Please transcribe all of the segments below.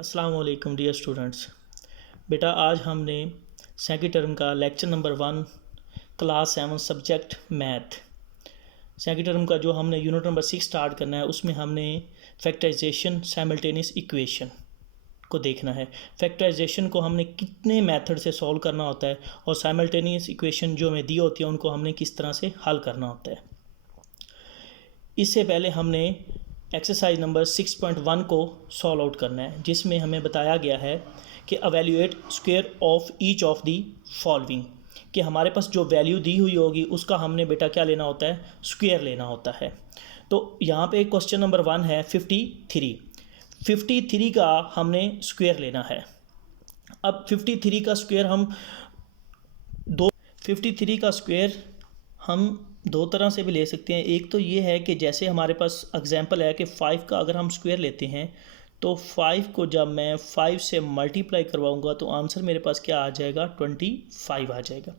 अस्सलाम वालेकुम dear students. बेटा आज हमने सेकंड टर्म का lecture number 1 class 7 subject math second term का जो हमने यूनिट नंबर 6 स्टार्ट करना है, उसमें हमने फैक्टराइजेशन साइमल्टेनियस इक्वेशन को देखना है। फैक्टराइजेशन को हमने कितने मेथड से सॉल्व करना होता है और साइमल्टेनियस इक्वेशन जो हमें दी होती है उनको हमने किस तरह से हल करना होता है। इससे पहले हमने एक्सरसाइज नंबर 6.1 को सॉल्व आउट करना है, जिसमें हमें बताया गया है कि evaluate square of each of the following, कि हमारे पास जो वैल्यू दी हुई होगी उसका हमने बेटा क्या लेना होता है, स्क्वायर लेना होता है। तो यहाँ पे क्वेश्चन नंबर 1 है 53 का हमने स्क्वायर लेना है। अब 53 का स्क्वायर हम 53 का स्क्वायर हम दो तरह से भी ले सकते हैं। एक तो ये है कि जैसे हमारे पास एग्जांपल है कि 5 का अगर हम स्क्वायर लेते हैं तो 5 को जब मैं 5 से मल्टीप्लाई करवाऊंगा तो आंसर मेरे पास क्या आ जाएगा, 25 आ जाएगा।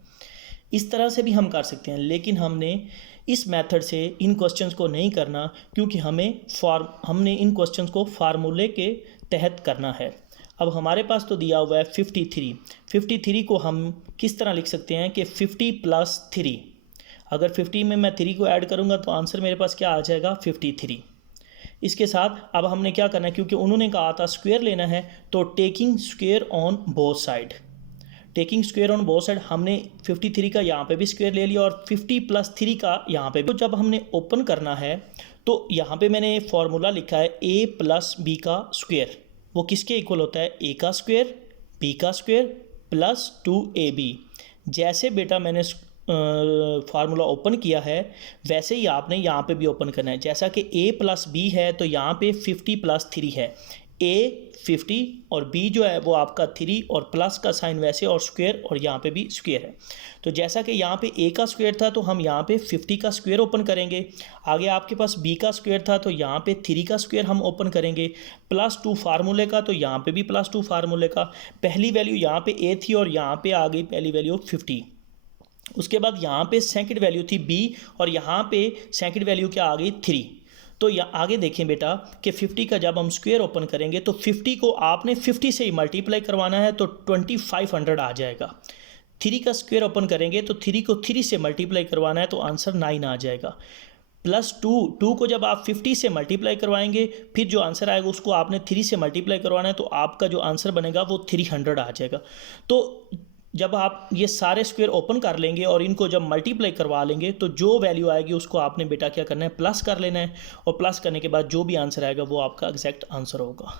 इस तरह से भी हम कर सकते हैं, लेकिन हमने इस मेथड से इन क्वेश्चंस को नहीं करना, क्योंकि हमने इन क्वेश्चंस को फार्मूले के तहत करना है। अब हमारे पास तो दिया हुआ है 53 को हम किस तरह लिख सकते हैं कि 50 + 3। अगर 50 में मैं 3 को ऐड करूंगा तो आंसर मेरे पास क्या आ जाएगा, 53। इसके साथ अब हमने क्या करना है, क्योंकि उन्होंने कहा था स्क्वायर लेना है, तो taking square on both side, हमने 53 का यहाँ पे भी स्क्वायर ले लिया और 50 + 3 का यहाँ पे भी। तो जब हमने ओपन करना है तो यहाँ पे मैंने फॉर्मूला लिखा है a + b का स्क्वायर, वो किसके इक्वल होता है, a का स्क्वायर b का स्क्वायर + 2ab। जैसे बेटा मैंने फार्मूला ओपन किया है वैसे ही आपने यहाँ पे भी ओपन करना है। जैसा कि a + b है तो यहाँ पे 50 + 3 है, a 50 और b जो है वो आपका 3 और प्लस का साइन वैसे और स्क्वायर, और यहाँ पे भी स्क्वायर है। तो जैसा कि यहाँ पे a का स्क्वायर था तो हम यहाँ पे 50 का स्क्वायर ओपन करेंगे। आगे आपके पास b का स्क्वायर था तो यहाँ पे 3 का स्क्वायर हम ओपन करेंगे, +2 फार्मूले का, तो यहाँ पे भी +2 फार्मूले का। पहली वैल्यू यहाँ पे a थी और यहाँ पे आ गई पहली वैल्यू 50। उसके बाद यहाँ पे सेकंड वैल्यू थी b और यहाँ पे सेकंड वैल्यू क्या आ गई, 3। तो यहाँ आगे देखें बेटा कि 50 का जब हम स्क्वायर ओपन करेंगे तो 50 को आपने 50 से ही मल्टीप्लाई करवाना है तो 2500 आ जाएगा। 3 का स्क्वायर ओपन करेंगे तो 3 को 3 से मल्टीप्लाई करवाना है तो आंसर 9 आ जाएगा। +2 को जब आप 50 से मल्टीप्लाई करवाएंगे फिर जो आंसर आएगा उसको आपने 3 से मल्टीप्लाई करवाना है तो आपका जो आंसर बनेगा वो 300 आ जाएगा। तो जब आप ये सारे स्क्वायर ओपन कर लेंगे और इनको जब मल्टीप्लाई करवा लेंगे तो जो वैल्यू आएगी उसको आपने बेटा क्या करना है, प्लस कर लेना है, और प्लस करने के बाद जो भी आंसर आएगा वो आपका एग्जैक्ट आंसर होगा।